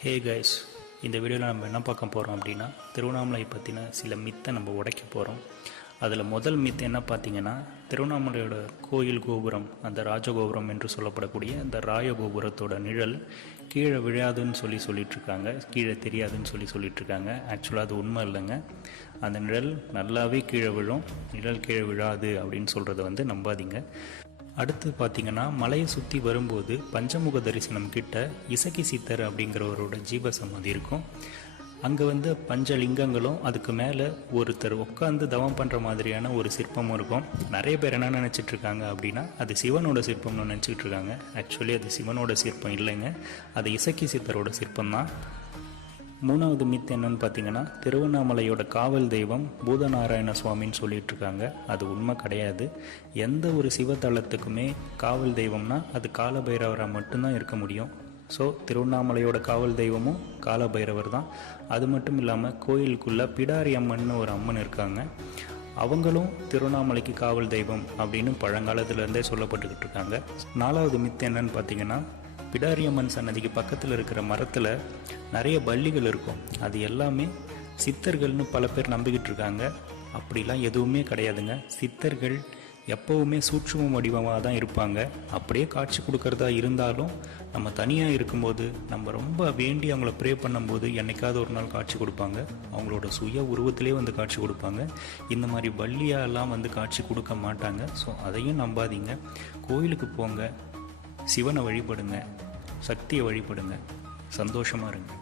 Hey guys, இந்த வீடியோவில் நம்ம என்ன பார்க்க போகிறோம் அப்படின்னா திருவண்ணாமலை பற்றின சில மித்தை நம்ம உடைக்க போகிறோம். அதில் முதல் மித்து என்ன பார்த்தீங்கன்னா, திருவண்ணாமலையோட கோயில் கோபுரம், அந்த ராஜகோபுரம் என்று சொல்லப்படக்கூடிய அந்த ராயகோபுரத்தோட நிழல் கீழே விழாதுன்னு சொல்லிட்டுருக்காங்க, கீழே தெரியாதுன்னு சொல்லிட்டுருக்காங்க. ஆக்சுவலாக அது உண்மை இல்லைங்க. அந்த நிழல் நல்லாவே கீழே விழும், நிழல் கீழே விழாது அப்படின்னு சொல்கிறத நம்பாதீங்க. அடுத்து பார்த்திங்கன்னா, மலையை சுற்றி வரும்போது பஞ்சமுக தரிசனம் கிட்ட இசக்கி சித்தர் அப்படிங்கிறவரோட ஜீவசமாதி இருக்கும். அங்கே பஞ்சலிங்கங்களும் அதுக்கு மேலே ஒருத்தர் உட்காந்து தவம் பண்ணுற மாதிரியான ஒரு சிற்பமும் இருக்கும். நிறைய பேர் என்ன நினச்சிட்ருக்காங்க அப்படின்னா, அது சிவனோட சிற்பம்னு நினச்சிக்கிட்டு இருக்காங்க. ஆக்சுவலி அது சிவனோட சிற்பம் இல்லைங்க, அது இசக்கி சித்தரோட சிற்பம்தான். மூணாவது மித்து என்னன்னு பார்த்தீங்கன்னா, திருவண்ணாமலையோட காவல் தெய்வம் பூதநாராயண சுவாமின்னு சொல்லிட்டுருக்காங்க. அது உண்மை கிடையாது. எந்த ஒரு சிவத்தலத்துக்குமே காவல் தெய்வம்னா அது காலபைரவராக மட்டும்தான் இருக்க முடியும். ஸோ திருவண்ணாமலையோட காவல் தெய்வமும் காலபைரவர் தான். அது மட்டும் இல்லாமல் கோயிலுக்குள்ளே பிடாரி அம்மன் ஒரு அம்மன் இருக்காங்க. அவங்களும் திருவண்ணாமலைக்கு காவல் தெய்வம் அப்படின்னு பழங்காலத்துலேருந்தே சொல்லப்பட்டுக்கிட்டு இருக்காங்க. நாலாவது மித்து என்னன்னு பார்த்தீங்கன்னா, பிடாரியம்மன் சன்னதிக்கு பக்கத்தில் இருக்கிற மரத்தில் நிறைய பள்ளிகள் இருக்கும். அது எல்லாமே சித்தர்கள்னு பல பேர் நம்பிக்கிட்டு இருக்காங்க. அப்படிலாம் எதுவுமே கிடையாதுங்க. சித்தர்கள் எப்போவுமே சூட்சும வடிவமாக தான் இருப்பாங்க. அப்படியே காட்சி கொடுக்கறதா இருந்தாலும் நம்ம தனியாக இருக்கும்போது, நம்ம ரொம்ப வேண்டி அவங்கள ப்ரே பண்ணும்போது என்னைக்காவது ஒரு நாள் காட்சி கொடுப்பாங்க. அவங்களோட சுய உருவத்திலே காட்சி கொடுப்பாங்க. இந்த மாதிரி பள்ளியாலாம் காட்சி கொடுக்க மாட்டாங்க. ஸோ அதையும் நம்பாதீங்க. கோயிலுக்கு போங்க, சிவனை வழிபடுங்க, சக்தியை வழிபடுங்க, சந்தோஷமாக இருங்க.